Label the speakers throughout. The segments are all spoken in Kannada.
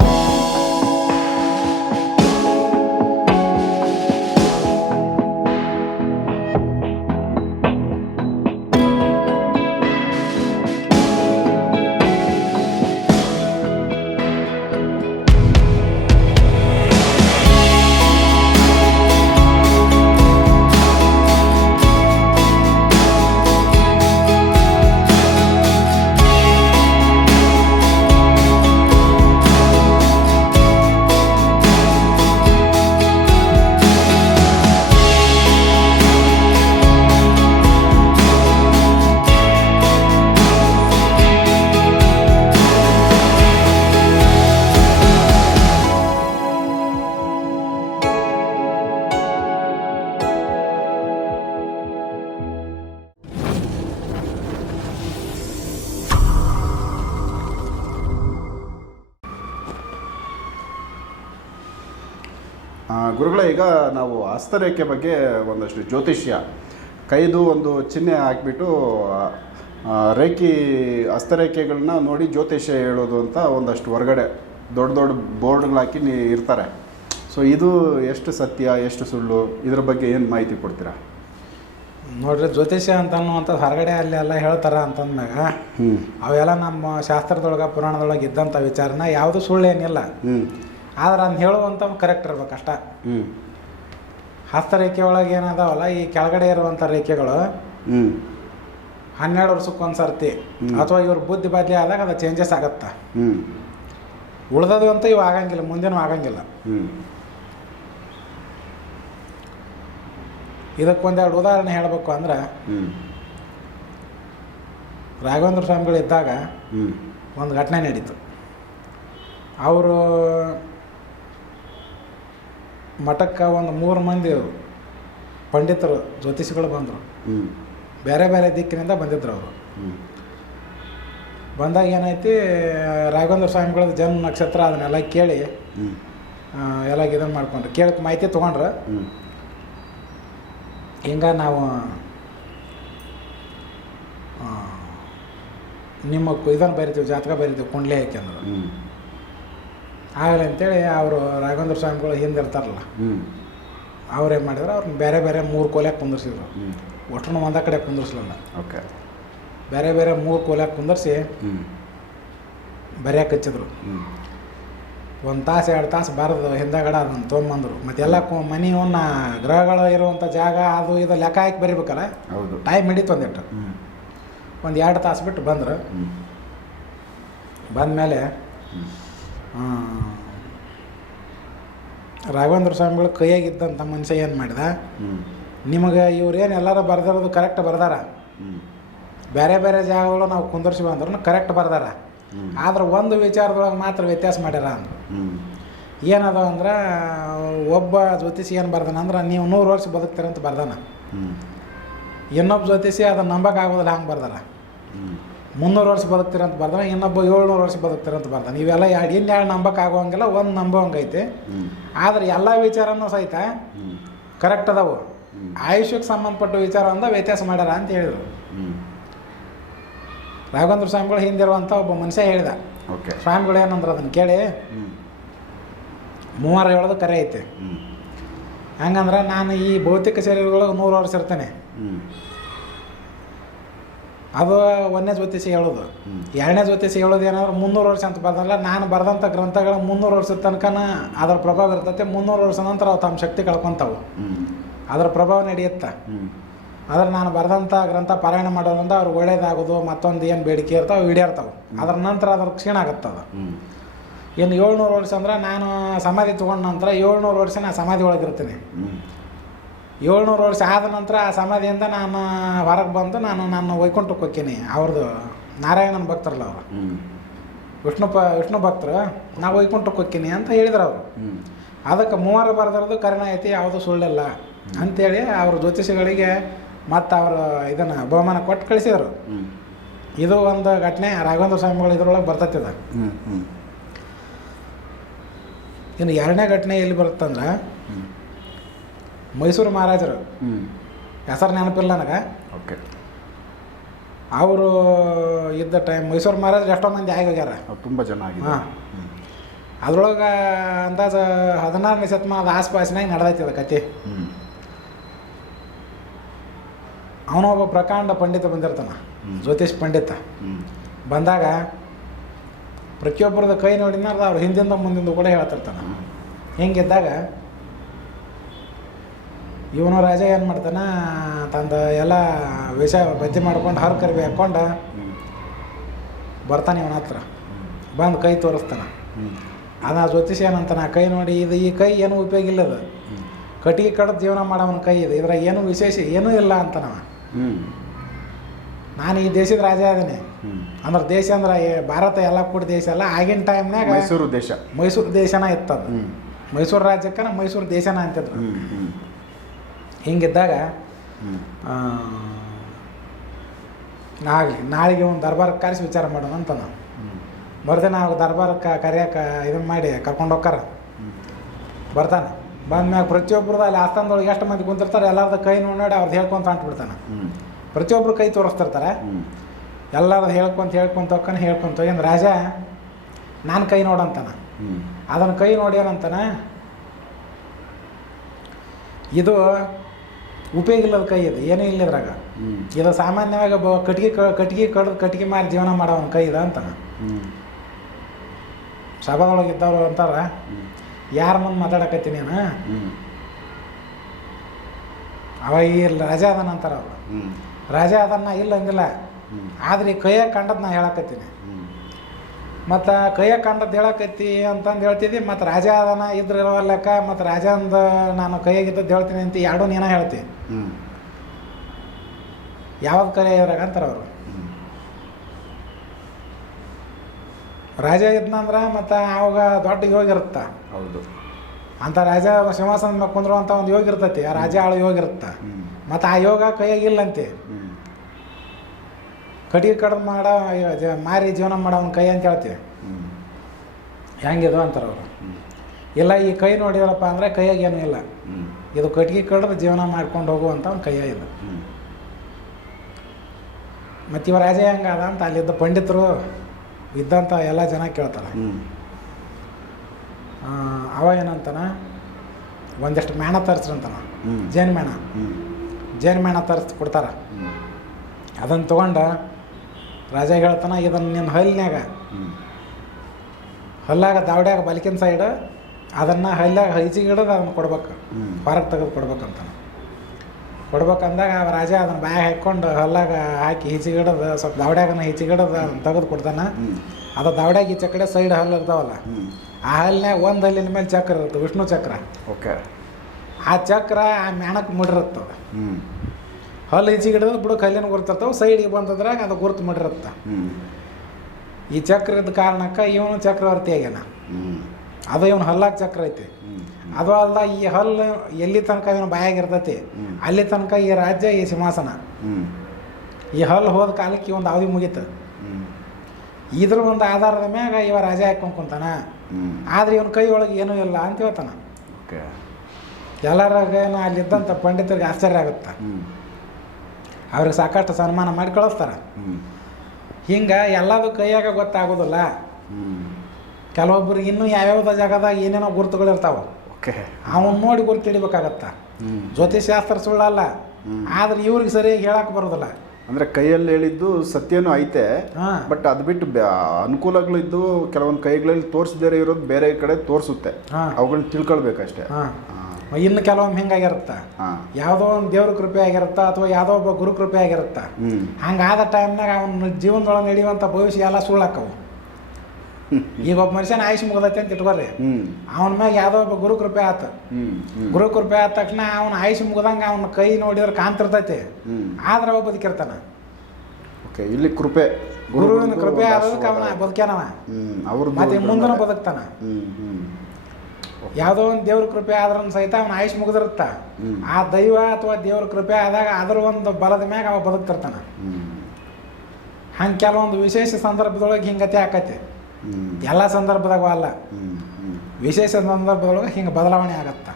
Speaker 1: you ಗುರುಗಳೇ ಈಗ ನಾವು ಹಸ್ತರೇಖೆ ಬಗ್ಗೆ ಒಂದಷ್ಟು ಜ್ಯೋತಿಷ್ಯ ಕೈದು ಒಂದು ಚಿಹ್ನೆ ಹಾಕಿಬಿಟ್ಟು ರೇಖಿ ಹಸ್ತರೇಖೆಗಳನ್ನ ನೋಡಿ ಜ್ಯೋತಿಷ್ಯ ಹೇಳೋದು ಅಂತ ಒಂದಷ್ಟು ಹೊರಗಡೆ ದೊಡ್ಡ ದೊಡ್ಡ ಬೋರ್ಡ್ಗಳು ಹಾಕಿ ನೀ ಇರ್ತಾರೆ ಸೊ ಇದು ಎಷ್ಟು ಸತ್ಯ ಎಷ್ಟು ಸುಳ್ಳು ಇದ್ರ ಬಗ್ಗೆ ಏನು ಮಾಹಿತಿ ಕೊಡ್ತೀರಾ
Speaker 2: ನೋಡ್ರಿ ಜ್ಯೋತಿಷ್ಯ ಅಂತ ಅನ್ನುವಂಥ ಹೊರಗಡೆ ಅಲ್ಲಿ ಎಲ್ಲ ಹೇಳ್ತಾರೆ ಅಂತಂದಾಗ ಅವೆಲ್ಲ ನಮ್ಮ ಶಾಸ್ತ್ರದೊಳಗೆ ಪುರಾಣದೊಳಗೆ ಇದ್ದಂಥ ವಿಚಾರನ ಯಾವುದು ಸುಳ್ಳು ಏನಿಲ್ಲ ಆದ್ರೆ ಅಂತ ಹೇಳುವಂಥ ಕರೆಕ್ಟ್ ಇರ್ಬೇಕು ಅಷ್ಟ ಹ್ಞೂ ಹಸ್ತರೇಖೆ ಒಳಗೆ ಏನದಾವಲ್ಲ ಈ ಕೆಳಗಡೆ ಇರುವಂಥ ರೇಖೆಗಳು ಹನ್ನೆರಡು ವರ್ಷಕ್ಕೆ ಒಂದು ಸರ್ತಿ ಅಥವಾ ಇವ್ರ ಬುದ್ಧಿ ಬದಲಿ ಆದಾಗ ಅದು ಚೇಂಜಸ್ ಆಗತ್ತೆ ಹ್ಞೂ ಉಳ್ದದ್ದು ಅಂತ ಇವು ಆಗಂಗಿಲ್ಲ ಮುಂದೇನು ಆಗಂಗಿಲ್ಲ ಇದಕ್ಕೊಂದೆರಡು ಉದಾಹರಣೆ ಹೇಳಬೇಕು ಅಂದ್ರೆ ರಾಘವೇಂದ್ರ ರಾಘವೇಂದ್ರ ಸ್ವಾಮಿಗಳಿದ್ದಾಗ ಒಂದು ಘಟನೆ ನಡೀತು ಅವರು ಮಠಕ್ಕೆ ಒಂದು ಮೂರು ಮಂದಿ ಪಂಡಿತರು ಜ್ಯೋತಿಷಿಗಳು ಬಂದರು ಬೇರೆ ಬೇರೆ ದಿಕ್ಕಿನಿಂದ ಬಂದಿದ್ರು ಅವರು ಬಂದಾಗ ಏನೈತಿ ರಾಘವೇಂದ್ರ ಸ್ವಾಮಿಗಳ ಜನ್ಮ ನಕ್ಷತ್ರ ಅದನ್ನೆಲ್ಲ ಕೇಳಿ ಎಲ್ಲ ಇದನ್ನು ಮಾಡ್ಕೊಂಡ್ರು ಕೇಳಕ್ಕೆ ಮಾಹಿತಿ ತೊಗೊಂಡ್ರೆ ಹಿಂಗ ನಾವು ನಿಮ್ಮ ಇದನ್ನು ಬರಿತೀವಿ ಜಾತಕ ಬರಿತೀವಿ ಕುಂಡ್ಲೆ ಹಾಕ್ಯಂದ್ರು ಆಗಲಿ ಅಂತೇಳಿ ಅವರು ರಾಘವೇಂದ್ರ ಸ್ವಾಮಿಗಳು ಹಿಂದೆ ಇರ್ತಾರಲ್ಲ ಅವ್ರೇನು ಮಾಡಿದ್ರು ಅವ್ರನ್ನ ಬೇರೆ ಬೇರೆ ಮೂರು ಕೋಲ್ಯಾಗ ಕುಂದರ್ಸಿದ್ರು ಒಟ್ಟನು ಒಂದ ಕಡೆ ಕುಂದಿರ್ಸಲಿಲ್ಲ ಓಕೆ ಬೇರೆ ಬೇರೆ ಮೂರು ಕೋಲ್ಯಾಗ ಕುಂದರ್ಸಿ ಬರೆಯಕ್ಕೆ ಹಚ್ಚಿದ್ರು ಒಂದು ತಾಸು ಎರಡು ತಾಸು ಬರೆದು ಹಿಂದಗಡೆ ಅದನ್ನು ತೊಗೊಂಬಂದರು ಮತ್ತೆಲ್ಲ ಮನೆ ಅವನ್ನ ಗ್ರಹಗಳು ಇರುವಂಥ ಜಾಗ ಅದು ಇದು ಲೆಕ್ಕ ಹಾಕಿ ಬರಿಬೇಕಲ್ಲ ಹೌದು ಟೈಮ್ ಹಿಡಿತು ಒಂದಿಟ್ಟು ಒಂದು ಎರಡು ತಾಸು ಬಿಟ್ಟು ಬಂದರು ಬಂದಮೇಲೆ ರಾಘವೇಂದ್ರ ಸ್ವಾಮಿಗಳು ಕೈಯಾಗಿದ್ದಂಥ ಮನುಷ್ಯ ಏನು ಮಾಡಿದ ನಿಮಗೆ ಇವ್ರು ಏನು ಎಲ್ಲರೂ ಬರ್ದಿರೋದು ಕರೆಕ್ಟ್ ಬರ್ದಾರ ಬೇರೆ ಬೇರೆ ಜಾಗಗಳು ನಾವು ಕುಂದರ್ಸಿ ಬಂದ್ರು ಕರೆಕ್ಟ್ ಬರ್ದಾರ ಆದ್ರೆ ಒಂದು ವಿಚಾರದೊಳಗೆ ಮಾತ್ರ ವ್ಯತ್ಯಾಸ ಮಾಡ್ಯಾರ ಅಂದ್ರೆ ಏನದ ಅಂದ್ರೆ ಒಬ್ಬ ಜ್ಯೋತಿಷಿ ಏನು ಬರ್ದಾನ ಅಂದ್ರೆ ನೀವು ನೂರು ವರ್ಷ ಬದುಕ್ತೀರಂತ ಬರ್ದಾನ ಇನ್ನೊಬ್ಬ ಜ್ಯೋತಿಷಿ ಅದನ್ನ ನಂಬಕ್ಕಾಗೋದಿಲ್ಲ ಆಗೋದಿಲ್ಲ ಹಂಗೆ ಬರ್ದಾರ ಮುನ್ನೂರು ವರ್ಷ ಬದುಕ್ತೀರ ಅಂತ ಬರ್ದಾನೆ ಇನ್ನೊಬ್ಬ ಏಳ್ನೂರು ವರ್ಷ ಬದುಕ್ತೀರ ಅಂತ ಬರ್ದಾನೆ ಇವೆಲ್ಲ ಎರಡು ಇನ್ನೆರಡು ನಂಬಕ್ಕೆ ಆಗೋಂಗಿಲ್ಲ ಒಂದು ನಂಬೋಂಗೈತೆ ಆದ್ರೆ ಎಲ್ಲ ವಿಚಾರನೂ ಸಹಿತ ಕರೆಕ್ಟ್ ಅದಾವು ಆಯುಷ್ಯಕ್ಕೆ ಸಂಬಂಧಪಟ್ಟ ವಿಚಾರ ಅಂದ ವ್ಯತ್ಯಾಸ ಮಾಡ್ಯಾರ ಅಂತ ಹೇಳಿದ್ರು ರಾಘವೇಂದ್ರ ಸ್ವಾಮಿಗಳು ಹಿಂದಿರುವಂಥ ಒಬ್ಬ ಮನುಷ್ಯ ಹೇಳಿದ ಓಕೆ ಸ್ವಾಮಿಗಳು ಏನಂದ್ರೆ ಅದನ್ನು ಕೇಳಿ ಮೂವರ ಹೇಳೋದು ಕರೆ ಐತೆ ಹಂಗಂದ್ರೆ ನಾನು ಈ ಭೌತಿಕ ಶರೀರಗಳು ನೂರು ವರ್ಷ ಇರ್ತೇನೆ ಅದು ಒಂದನೇ ಜ್ಯೋತಿಷಿ ಹೇಳೋದು ಎರಡನೇ ಜ್ಯೋತಿಷಿ ಹೇಳೋದು ಏನಂದ್ರೆ ಮುನ್ನೂರು ವರ್ಷ ಅಂತ ಬರ್ದಲ್ಲ ನಾನು ಬರೆದಂಥ ಗ್ರಂಥಗಳ ಮುನ್ನೂರು ವರ್ಷದ ತನಕನ ಅದರ ಪ್ರಭಾವ ಇರ್ತೈತೆ ಮುನ್ನೂರು ವರ್ಷ ನಂತರ ಅವು ತಮ್ಮ ಶಕ್ತಿ ಕಳ್ಕೊಂತಾವು ಅದರ ಪ್ರಭಾವ ನಡೆಯುತ್ತೆ ಆದ್ರೆ ನಾನು ಬರೆದಂಥ ಗ್ರಂಥ ಪಾರಾಯಣ ಮಾಡೋದ್ರಿಂದ ಅವ್ರಿಗೆ ಒಳ್ಳೇದಾಗೋದು ಮತ್ತೊಂದು ಏನು ಬೇಡಿಕೆ ಇರ್ತಾವೆ ಈಡೇರ್ತಾವೆ ಅದರ ನಂತರ ಅದ್ರ ಕ್ಷೀಣ ಅದು ಇನ್ನು ಏಳ್ನೂರು ವರ್ಷ ಅಂದ್ರೆ ನಾನು ಸಮಾಧಿ ತಗೊಂಡ ನಂತರ ಏಳ್ನೂರು ವರ್ಷ ನಾನು ಸಮಾಧಿ ಒಳಗಿರ್ತೀನಿ ಏಳ್ನೂರು ವರ್ಷ ಆದ ನಂತರ ಆ ಸಮಾಧಿಯಿಂದ ನಾನು ಹೊರಗೆ ಬಂದು ನಾನು ನಾನು ವೈಕುಂಠಕ್ಕೆ ಹೋಗ್ತೀನಿ ಅವ್ರದ್ದು ನಾರಾಯಣನ ಭಕ್ತರಲ್ಲ ಅವರು ವಿಷ್ಣು ಪ ವಿಷ್ಣು ಭಕ್ತರು ನಾವು ವೈಕುಂಠಕ್ಕೆ ಹೋಗ್ತೀನಿ ಅಂತ ಹೇಳಿದ್ರು ಅವರು ಅದಕ್ಕೆ ಮೂವರು ಬರೆದಿರೋದು ಕರ್ಣ ಐತಿ ಯಾವುದು ಸುಳ್ಳಿಲ್ಲ ಅಂಥೇಳಿ ಅವ್ರ ಜ್ಯೋತಿಷಿಗಳಿಗೆ ಮತ್ತು ಅವರು ಇದನ್ನು ಬಹುಮಾನ ಕೊಟ್ಟು ಕಳಿಸಿದರು ಇದು ಒಂದು ಘಟನೆ ರಾಘವೇಂದ್ರ ಸ್ವಾಮಿಗಳು ಇದ್ರೊಳಗೆ ಬರ್ತತ್ತಿದ ಇನ್ನು ಎರಡನೇ ಘಟನೆ ಎಲ್ಲಿ ಬರುತ್ತಂದ್ರೆ ಮೈಸೂರು ಮಹಾರಾಜರು ಹೆಸರು ನೆನಪಿಲ್ಲ ನನಗೆ ಓಕೆ ಅವರು ಇದ್ದ ಟೈಮ್ ಮೈಸೂರು ಮಹಾರಾಜರು ಎಷ್ಟೋ ಮಂದಿ ಆಗಿ ಹೋಗ್ಯಾರ
Speaker 1: ತುಂಬ ಜನ ಹಾಂ
Speaker 2: ಅದ್ರೊಳಗೆ ಅಂದಾಜು ಹದಿನಾರನೇ ಶತಮಾನದ ಆಸ್ಪಾಸಿನಾಗ ನಡೆದೈತಿ ಅದು ಕತೆ ಒಬ್ಬ ಪ್ರಕಾಂಡ ಪಂಡಿತ ಬಂದಿರ್ತಾನ ಜ್ಯೋತಿಷ್ ಪಂಡಿತ ಬಂದಾಗ ಪ್ರತಿಯೊಬ್ಬರದ ಕೈ ನೋಡಿದ ಅವ್ರು ಹಿಂದಿಂದ ಮುಂದಿಂದ ಕೂಡ ಹೇಳ್ತಿರ್ತಾನೆ ಹಿಂಗಿದ್ದಾಗ ಇವನು ರಾಜ ಏನು ಮಾಡ್ತಾನೆ ತಂದು ಎಲ್ಲ ವಿಷ ಬದ್ದಿ ಮಾಡ್ಕೊಂಡು ಹರ್ ಕರಿಬಿ ಹಾಕ್ಕೊಂಡು ಬರ್ತಾನೆ ಇವನ ಹತ್ರ ಬಂದು ಕೈ ತೋರಿಸ್ತಾನೆ ಅದು ಆ ಜ್ಯೋತಿಷ ಕೈ ನೋಡಿ ಇದು ಈ ಕೈ ಏನು ಉಪಯೋಗ ಇಲ್ಲದ ಕಟ್ಟಿಗೆ ಕಡದ ಜೀವನ ಮಾಡೋವನ ಕೈ ಇದೆ ಇದ್ರಾಗ ಏನು ವಿಶೇಷ ಏನೂ ಇಲ್ಲ ಅಂತನವ ನಾನು ಈ ದೇಶದ ರಾಜ ಅದೇನೆ ಅಂದ್ರೆ ದೇಶ ಅಂದ್ರೆ ಭಾರತ ಎಲ್ಲ ಕೂಡ ದೇಶ ಅಲ್ಲ ಆಗಿನ ಟೈಮ್ನಾಗ ಮೈಸೂರು ದೇಶ ಮೈಸೂರು ದೇಶನ ಇತ್ತದ ಮೈಸೂರು ರಾಜ್ಯಕ್ಕೆ ಮೈಸೂರು ದೇಶನ ಅಂತಿದ್ರು ಹಿಂಗಿದ್ದಾಗ ನಾಳೆ ನಾಳೆಗೆ ಒಂದು ದರ್ಬಾರಕ್ಕೆ ಕರೆಸಿ ವಿಚಾರ ಮಾಡೋಣ ಅಂತ ನಾವು ಬರ್ದೇನೆ ನಾವು ದರ್ಬಾರಕ್ಕೆ ಕರೆಯಕ್ಕೆ ಇದನ್ನು ಮಾಡಿ ಕರ್ಕೊಂಡು ಹೋಗ್ಕಾರ ಬರ್ತಾನೆ ಬಂದ್ಮ್ಯಾಗ ಪ್ರತಿಯೊಬ್ಬರದ ಅಲ್ಲಿ ಆಸ್ಥಾನದೊಳಗೆ ಎಷ್ಟು ಮಂದಿ ಕುಂತಿರ್ತಾರೆ ಎಲ್ಲರದ ಕೈ ನೋಡಿ ಅವ್ರದ್ದು ಹೇಳ್ಕೊಂತ ಅಂಟ್ಬಿಡ್ತಾನೆ ಪ್ರತಿಯೊಬ್ಬರು ಕೈ ತೋರಿಸ್ತಿರ್ತಾರೆ ಎಲ್ಲರದ್ದು ಹೇಳ್ಕೊಂತ ಹೇಳ್ಕೊಂತ ಹೋಗ್ತಾನೆ ಹೇಳ್ಕೊಂತ ಹೋಗಿ ರಾಜ ನಾನು ಕೈ ನೋಡಂತಾನೆ ಅದನ್ನು ಕೈ ನೋಡಿ ಇದು ಉಪಯೋಗ ಇಲ್ಲದ ಕೈ ಇದು ಏನೂ ಇಲ್ಲ ಇದ್ರಾಗ ಇದು ಸಾಮಾನ್ಯವಾಗಿ ಬ ಕಟ್ಗೆ ಕ ಕಟ್ಗೆ ಕಡ್ದು ಕಟ್ಗೆ ಮಾರಿ ಜೀವನ ಮಾಡೋವನ ಕೈ ಇದ ಅಂತ ಸಭಾದೊಳಗೆ ಇದ್ದವ್ರು ಅಂತಾರ ಯಾರ ಮುಂದೆ ಮಾತಾಡಕತ್ತೀನಿ ನಾನು ಅವ ಇಲ್ಲ ರಾಜ ಅದನ್ನ ಅಂತಾರ ಅವ್ರು ರಾಜ ಅದನ್ನ ಇಲ್ಲ ಅಂದಿಲ್ಲ ಆದ್ರೆ ಈ ಕೈಯಾಗ ಕಂಡದ್ದು ನಾ ಹೇಳಕತ್ತೀನಿ ಮತ್ತು ಕೈಯ ಕಂಡದ್ ಹೇಳಕತ್ತಿ ಅಂತಂದು ಹೇಳ್ತಿದ್ದಿ ಮತ್ತು ರಾಜ ಅದನ್ನ ಇದ್ರ ಲೆಕ್ಕ ಮತ್ತು ರಾಜ ಅಂದ ನಾನು ಕೈಯಾಗಿದ್ದದ್ದು ಹೇಳ್ತೀನಿ ಅಂತ ಎರಡೂ ನೀನ ಹೇಳ್ತೀನಿ ಯಾವ ಕಲೆಯವರಾಗ ಅಂತಾರೆ ಅವರು ರಾಜ ಇದ್ನಂದ್ರೆ ಮತ್ತೆ ಆವಾಗ ದೊಡ್ಡ ಯೋಗಿರುತ್ತ ಹೌದು ಅಂತ ರಾಜ ಸಿಂಹಾಸನ ಕುಂದ್ರಂತ ಕುಂದ್ರುವಂಥ ಒಂದು ಯೋಗ ಇರ್ತೈತಿ ಆ ರಾಜ ಆಳು ಯೋಗ ಇರುತ್ತೆ ಮತ್ತು ಆ ಯೋಗ ಕೈಯಾಗಿಲ್ಲಂತೆ ಕಡಿಗೆ ಕಡಿದು ಮಾಡೋ ಮಾರಿ ಜೀವನ ಮಾಡ ಅವ್ನ ಕೈ ಅಂತ ಹೇಳ್ತೀವಿ ಹೆಂಗಿದು ಅಂತಾರೆ ಅವರು ಇಲ್ಲ ಈ ಕೈ ನೋಡಿದ್ರಪ್ಪ ಅಂದರೆ ಕೈಯಾಗ ಏನೂ ಇಲ್ಲ ಇದು ಕಟ್ಗೆ ಕಡ್ದು ಜೀವನ ಮಾಡ್ಕೊಂಡು ಹೋಗುವಂಥ ಒಂದು ಕೈಯ ಇದು ಮತ್ತು ಇವ ರಾಜ ಅದ ಅಂತ ಅಲ್ಲಿದ್ದ ಪಂಡಿತರು ಇದ್ದಂಥ ಎಲ್ಲ ಜನ ಕೇಳ್ತಾರೆ ಅವ ಏನಂತಾನ ಒಂದಿಷ್ಟು ಮೇಣ ತರಿಸ್ರಂತಾನ ಜೇನು ಮೇಣ ಜೇನು ಮೇಣ ತರಿಸಿ ಕೊಡ್ತಾರ ಅದನ್ನು ತೊಗೊಂಡು ರಾಜ ಹೇಳ್ತಾನ ಇದನ್ನು ನಿನ್ನ ಹಲ್ಲಿನಾಗ ಹಲ್ಲಾಗ ದಾವಡ್ಯಾಗ ಬಲಿಕಿನ ಸೈಡ್ ಅದನ್ನು ಹೈಲಾಗ ಹೈಜಿಗಿಡೋದು ಅದನ್ನು ಕೊಡ್ಬೇಕು ಹೊರಗೆ ತೆಗೆದು ಕೊಡ್ಬೇಕಂತ ಕೊಡ್ಬೇಕಂದಾಗ ರಾಜ ಅದನ್ನ ಬ್ಯಾಗ್ ಹಾಕ್ಕೊಂಡು ಹೊಲ್ಲಾಗ ಹಾಕಿ ಹಿಚಿಗಿಡೋದು ಸ್ವಲ್ಪ ದಾವಡ್ಯಾಗನ ಹಿಚಿಗಿಡೋದು ಅದನ್ನು ತೆಗೆದು ಕೊಡ್ತಾನೆ ಅದು ದಾವಡ್ಯಾಗ ಈಚೆ ಕಡೆ ಸೈಡ್ ಹಲ್ಲು ಇರ್ತಾವಲ್ಲ ಆ ಹಲ್ಲಿನಾಗ ಒಂದು ಹಲ್ಲಿನ ಮೇಲೆ ಚಕ್ರ ಇರುತ್ತೆ ವಿಷ್ಣು ಚಕ್ರ ಓಕೆ ಆ ಚಕ್ರ ಆ ಮ್ಯಾಣಕ್ಕೆ ಮುಡಿರುತ್ತದೆ ಹಲ್ಲು ಹಿಚಿಗಿಡೋದು ಬುಡಕ್ಕೆ ಹಲ್ಲಿನ ಗುರ್ತಿರ್ತಾವೆ ಸೈಡಿಗೆ ಬಂದದ್ರಾಗ ಅದು ಗುರುತು ಮುಡಿರುತ್ತೆ ಈ ಚಕ್ರದ ಕಾರಣಕ್ಕೆ ಇವನು ಚಕ್ರವರ್ತಿ ಆಗ್ಯಾನ ಅದು ಇವನು ಹಲ್ಲಾಗ ಚಕ್ರ ಐತಿ ಅದು ಅಲ್ದ ಈ ಹಲ್ಲು ಎಲ್ಲಿ ತನಕ ಇವನು ಬಾಯಾಗಿರ್ತೈತಿ ಅಲ್ಲಿ ತನಕ ಈ ರಾಜ್ಯ ಈ ಸಿಂಹಾಸನ ಈ ಹಲ್ಲು ಹೋದ ಕಾಲಕ್ಕೆ ಒಂದು ಅವಧಿ ಮುಗೀತು ಇದ್ರ ಒಂದು ಆಧಾರದ ಮ್ಯಾಗ ಇವ ರಾಜ ಹಾಕೊಂಡ್ ಕುಂತಾನ ಆದ್ರೆ ಇವನ್ ಕೈ ಒಳಗೆ ಏನೂ ಇಲ್ಲ ಅಂತ ಹೇಳ್ತಾನ ಎಲ್ಲರಾಗ ಅಲ್ಲಿದ್ದಂತ ಪಂಡಿತರಿಗೆ ಆಶ್ಚರ್ಯ ಆಗುತ್ತ ಅವ್ರಿಗೆ ಸಾಕಷ್ಟು ಸನ್ಮಾನ ಮಾಡಿ ಕಳಿಸ್ತಾರ ಹಿಂಗ ಎಲ್ಲದೂ ಕೈಯಾಗ ಗೊತ್ತಾಗೋದಿಲ್ಲ ಕೆಲವೊಬ್ಬರಿಗೆ ಇನ್ನೂ ಯಾವ್ಯಾವ ಜಾಗದಾಗ ಏನೇನೋ ಗುರುತುಗಳಿರ್ತಾವೆ ಓಕೆ ಅವನ್ನ ನೋಡಿ ಗುರುತು ಹಿಡಿಬೇಕಾಗತ್ತ ಜ್ಯೋತಿಷ್ಯಾಸ್ತ್ರ ಸುಳ್ಳಲ್ಲ ಆದ್ರೆ ಇವ್ರಿಗೆ ಸರಿಯಾಗಿ ಹೇಳಕ್ ಬರೋದಿಲ್ಲ
Speaker 1: ಅಂದ್ರೆ ಕೈಯಲ್ಲಿ ಹೇಳಿದ್ದು ಸತ್ಯನೂ ಐತೆ ಬಟ್ ಅದು ಬಿಟ್ಟು ಅನುಕೂಲಗಳಿದ್ದು ಕೆಲವೊಂದು ಕೈಗಳಲ್ಲಿ ತೋರಿಸದೇ ಇರೋದು ಬೇರೆ ಕಡೆ ತೋರಿಸುತ್ತೆ ಅವುಗಳನ್ನ ತಿಳ್ಕೊಳ್ಬೇಕಷ್ಟೇ
Speaker 2: ಇನ್ನು ಕೆಲವೊಮ್ಮೆ ಹೆಂಗಾಗಿರುತ್ತ ಯಾವುದೋ ಒಂದು ದೇವ್ರ ಕೃಪೆ ಆಗಿರುತ್ತ ಅಥವಾ ಯಾವುದೋ ಒಬ್ಬ ಗುರು ಕೃಪೆ ಆಗಿರುತ್ತ ಹಂಗಾದ ಟೈಮ್ನಾಗ ಅವನ ಜೀವನದೊಳಗೆ ನಡೆಯುವಂಥ ಭವಿಷ್ಯ ಎಲ್ಲ ಸುಳ್ಳಾಕವು ಈಗ ಒಬ್ಬ ಮನುಷ್ಯನ ಆಯುಷ್ ಮುಗ್ದೈತೆ ಅಂತ ಇಟ್ಕೊರ್ರಿ ಅವನ ಮ್ಯಾಗ ಯಾವುದೋ ಒಬ್ಬ ಗುರು ಕೃಪೆ ಆತ ಗುರು ಕೃಪೆ ಆದ ತಕ್ಷಣ ಅವನ ಆಯುಷ್ ಮುಗ್ದಂಗೆ ಅವನ ಕೈ ನೋಡಿದ್ರೆ ಕಾಣ್ತಿರ್ತೈತಿ ಆದ್ರೆ ಅವ ಬದುಕಿರ್ತಾನ
Speaker 1: ಓಕೆ ಇಲ್ಲಿ ಕೃಪೆ
Speaker 2: ಗುರುವಿನ ಕೃಪೆ ಆದದಕ್ಕೆ ಅವನ ಬದುಕ್ಯಾನವ ಅವ್ರ ಮತ್ತೆ ಮುಂದನ ಬದುಕ್ತಾನ ಯಾವುದೋ ಒಂದು ದೇವ್ರ ಕೃಪೆ ಆದ್ರೂ ಸಹಿತ ಅವನ ಆಯುಷ್ ಮುಗಿದಿರುತ್ತ ಆ ದೈವ ಅಥವಾ ದೇವ್ರ ಕೃಪೆ ಆದಾಗ ಅದ್ರ ಒಂದು ಬಲದ ಮ್ಯಾಗ ಅವ ಬದುಕ್ತಿರ್ತಾನ ಹಂಗೆ ಕೆಲವೊಂದು ವಿಶೇಷ ಸಂದರ್ಭದೊಳಗೆ ಹಿಂಗತೆ ಆಕತಿ ಎಲ್ಲ ಸಂದರ್ಭದಾಗೂ ಅಲ್ಲ ವಿಶೇಷ ಸಂದರ್ಭದೊಳಗೆ ಹಿಂಗೆ ಬದಲಾವಣೆ ಆಗತ್ತೆ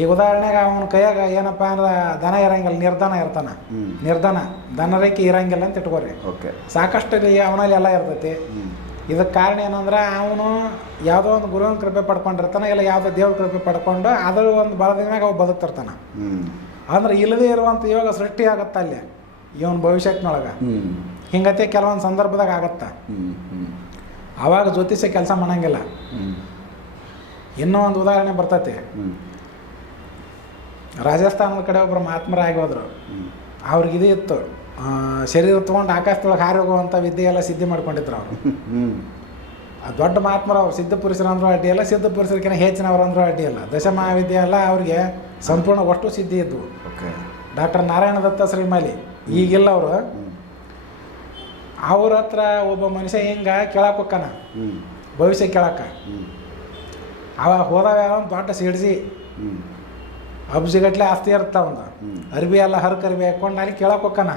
Speaker 2: ಈಗ ಉದಾಹರಣೆಗೆ ಅವನ ಕೈಯಾಗ ಏನಪ್ಪ ಅಂದ್ರೆ ದನ ಇರಂಗಿಲ್ಲ ನಿರ್ಧನ ಇರ್ತಾನೆ ನಿರ್ಧನ ದನ ರೇಖೆ ಇರಂಗಿಲ್ಲ ಅಂತ ಇಟ್ಕೋರಿ ಓಕೆ ಸಾಕಷ್ಟು ಅವನಲ್ಲಿ ಎಲ್ಲ ಇರ್ತೈತಿ ಇದಕ್ಕೆ ಕಾರಣ ಏನಂದ್ರೆ ಅವನು ಯಾವುದೋ ಒಂದು ಗುರುವಿನ ಕೃಪೆ ಪಡ್ಕೊಂಡಿರ್ತಾನೆ ಇಲ್ಲ ಯಾವುದೋ ದೇವ್ರ ಕೃಪೆ ಪಡ್ಕೊಂಡು ಅದ್ರ ಒಂದು ಬಲದಿನಾಗ ಅವು ಬದುಕ್ತಿರ್ತಾನೆ ಅಂದ್ರೆ ಇಲ್ಲದೇ ಇರುವಂಥ ಯೋಗ ಸೃಷ್ಟಿ ಆಗುತ್ತೆ ಅಲ್ಲಿ ಇವನ್ ಭವಿಷ್ಯಕ್ನೊಳಗೆ ಹಿಂಗತೆ ಕೆಲವೊಂದು ಸಂದರ್ಭದಾಗ ಆಗತ್ತ ಆವಾಗ ಜ್ಯೋತಿಷ್ಯ ಕೆಲಸ ಮಾಡಂಗಿಲ್ಲ ಇನ್ನೂ ಒಂದು ಉದಾಹರಣೆ ಬರ್ತೈತಿ ರಾಜಸ್ಥಾನದ ಕಡೆ ಒಬ್ಬರು ಮಹಾತ್ಮರಾಗಿ ಹೋದ್ರು ಅವ್ರಿಗೆ ಇದು ಇತ್ತು ಶರೀರ ತೊಗೊಂಡು ಆಕಾಶದೊಳಗೆ ಹಾರಿ ಹೋಗುವಂಥ ವಿದ್ಯೆ ಎಲ್ಲ ಸಿದ್ಧಿ ಮಾಡ್ಕೊಂಡಿದ್ರು ಅವರು ದೊಡ್ಡ ಮಹಾತ್ಮರು ಅವ್ರು ಸಿದ್ಧ ಪುರುಷರು ಅಂದ್ರೂ ಅಡ್ಡಿ ಇಲ್ಲ ಸಿದ್ಧ ಪುರುಷರಿಗಿಂತ ಹೆಚ್ಚಿನವ್ರು ಅಂದ್ರೂ ಅಡ್ಡಿ ಇಲ್ಲ ದಶ ಮಹಾವಿದ್ಯೆ ಎಲ್ಲ ಅವ್ರಿಗೆ ಸಂಪೂರ್ಣ ಒಟ್ಟು ಸಿದ್ಧಿ ಇದ್ವು ಡಾಕ್ಟರ್ ನಾರಾಯಣ ದತ್ತ ಶ್ರೀಮಾಲಿ ಈಗಿಲ್ಲ ಅವರು ಅವ್ರ ಹತ್ರ ಒಬ್ಬ ಮನುಷ್ಯ ಹಿಂಗೆ ಕೇಳಕ್ಕೆ ಹೋಕ್ಕನ ಭವಿಷ್ಯ ಕೇಳಕ್ಕೆ ಅವ ಹೋದಾಗ ಒಂದು ದೊಡ್ಡ ಸಿಡ್ಸಿ ಗಟ್ಲೆ ಆಸ್ತಿ ಇರ್ತಾವಂದು ಅರ್ಬಿ ಎಲ್ಲ ಅರ್ಬಿ ಹಾಕ್ಕೊಂಡು ಅಲ್ಲಿ ಕೇಳಕ್ ಹೊಕ್ಕಾನ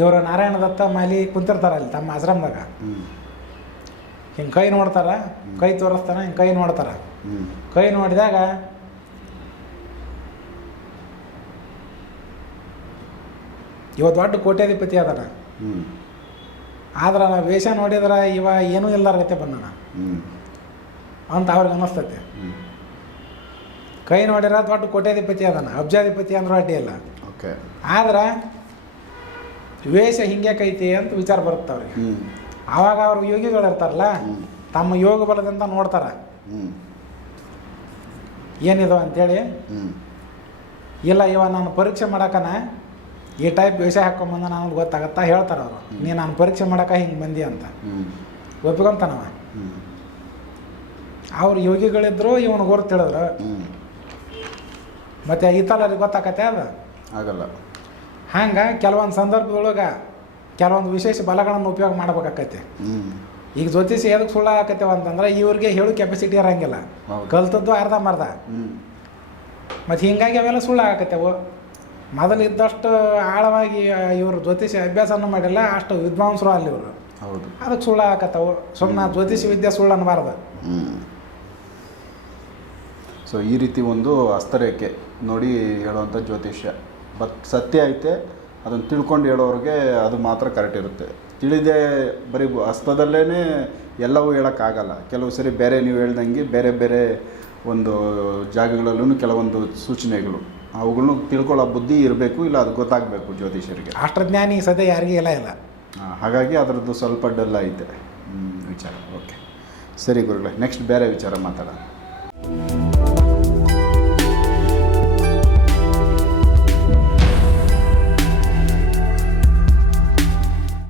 Speaker 2: ಇವರು ನಾರಾಯಣ ದತ್ತ ಮಾಲಿ ಕುಂತಿರ್ತಾರ ಅಲ್ಲಿ ತಮ್ಮ ಆಶ್ರಮದಾಗ ಹಿಂಗೆ ಕೈ ನೋಡ್ತಾರ ಕೈ ತೋರಿಸ್ತಾನ ಹಿಂಗೆ ಕೈ ನೋಡ್ತಾರ ಕೈ ನೋಡಿದಾಗ ಇವ ದೊಡ್ಡ ಕೋಟ್ಯಾಧಿಪತಿ ಅದಾನ ಆದ್ರೆ ನಾವು ವೇಷ ನೋಡಿದ್ರೆ ಇವ ಏನೂ ಇಲ್ದಾರಗತ್ತೆ ಬಂದಣ ಅಂತ ಅವ್ರಿಗೆ ಅನ್ನಿಸ್ತೈತೆ ಕೈ ನೋಡಿರ ದೊಡ್ಡ ಕೋಟ್ಯಾಧಿಪತಿ ಅದನ್ನ ಅಬ್ಜಾಧಿಪತಿ ಅಂದ್ರೆ ಅಡ್ಡಿ ಇಲ್ಲ ಓಕೆ ಆದ್ರೆ ವೇಷ ಹಿಂಗೆ ಕೈತಿ ಅಂತ ವಿಚಾರ ಬರುತ್ತೆ ಅವ್ರಿಗೆ ಆವಾಗ ಅವ್ರ ಯೋಗಿಗಳು ಇರ್ತಾರಲ್ಲ ತಮ್ಮ ಯೋಗ ಬಲದಿಂದ ನೋಡ್ತಾರೆ ಏನಿದು ಅಂತೇಳಿ ಇಲ್ಲ ಇವ ನಾನು ಪರೀಕ್ಷೆ ಮಾಡಕನ ಈ ಟೈಪ್ ವೇಷ ಹಾಕೊಂಬಂದ ನಾವು ಗೊತ್ತಾಗತ್ತಾ ಹೇಳ್ತಾರೆ ಅವರು ನೀ ನಾನು ಪರೀಕ್ಷೆ ಮಾಡಕ್ಕೆ ಹಿಂಗೆ ಬಂದಿ ಅಂತ ಒಪ್ಕೊಂತಾನವ ಅವ್ರು ಯೋಗಿಗಳಿದ್ರು ಇವನು ಗುರು ತಿಳಿದ್ರು ಮತ್ತು ಈ ಥರ ಗೊತ್ತಾಕತ್ತೆ ಅದು ಆಗಲ್ಲ ಹಂಗೆ ಕೆಲವೊಂದು ಸಂದರ್ಭದೊಳಗೆ ಕೆಲವೊಂದು ವಿಶೇಷ ಬಲಗಳನ್ನು ಉಪಯೋಗ ಮಾಡ್ಬೇಕಾಕತ್ತೆ ಈಗ ಜ್ಯೋತಿಷಿ ಎದಕ್ಕೆ ಸುಳ್ಳು ಆಕತ್ತೇವ ಅಂತಂದ್ರೆ ಇವ್ರಿಗೆ ಹೇಳು ಕೆಪಾಸಿಟಿ ಇರಂಗಿಲ್ಲ ಕಲ್ತದ್ದು ಅರ್ಧ ಮರ್ಧ ಮತ್ತು ಹಿಂಗಾಗಿ ಅವೆಲ್ಲ ಸುಳ್ಳು ಆಕತ್ತೇವು ಮೊದಲಿದ್ದಷ್ಟು ಇದ್ದಷ್ಟು ಆಳವಾಗಿ ಇವರು ಜ್ಯೋತಿಷಿ ಅಭ್ಯಾಸನೂ ಮಾಡಿಲ್ಲ ಅಷ್ಟು ವಿದ್ವಾಂಸರು ಅಲ್ಲಿ ಇವರು ಹೌದು ಅದಕ್ಕೆ ಸುಳ್ಳು ಹಾಕತ್ತವು ಸುಮ್ಮನೆ ಜ್ಯೋತಿಷಿ ವಿದ್ಯೆ ಸುಳ್ಳು ಅನ್ನಬಾರ್ದು
Speaker 1: ಸೊ ಈ ರೀತಿ ಒಂದು ಅಸ್ತರೇಖೆ ನೋಡಿ ಹೇಳುವಂಥ ಜ್ಯೋತಿಷ್ಯ ಬಟ್ ಸತ್ಯ ಐತೆ ಅದನ್ನು ತಿಳ್ಕೊಂಡು ಹೇಳೋರಿಗೆ ಅದು ಮಾತ್ರ ಕರೆಕ್ಟ್ ಇರುತ್ತೆ ತಿಳಿದೆ ಬರೀ ಹಸ್ತದಲ್ಲೇ ಎಲ್ಲವೂ ಹೇಳೋಕ್ಕಾಗಲ್ಲ ಕೆಲವು ಸರಿ ಬೇರೆ ನೀವು ಹೇಳ್ದಂಗೆ ಬೇರೆ ಬೇರೆ ಒಂದು ಜಾಗಗಳಲ್ಲೂ ಕೆಲವೊಂದು ಸೂಚನೆಗಳು ಅವುಗಳನ್ನು ತಿಳ್ಕೊಳ್ಳೋ ಬುದ್ಧಿ ಇರಬೇಕು ಇಲ್ಲ ಅದು ಗೊತ್ತಾಗಬೇಕು ಜ್ಯೋತಿಷರಿಗೆ
Speaker 2: ರಾಷ್ಟ್ರಜ್ಞಾನಿ ಸದ್ಯ ಯಾರಿಗೂ ಎಲ್ಲ ಇಲ್ಲ
Speaker 1: ಹಾಗಾಗಿ ಅದರದ್ದು ಸ್ವಲ್ಪ ಡಲ್ಲ ಐತೆ ವಿಚಾರ ಓಕೆ ಸರಿ ಗುರುಗಳೇ ನೆಕ್ಸ್ಟ್ ಬೇರೆ ವಿಚಾರ ಮಾತಾಡೋಣ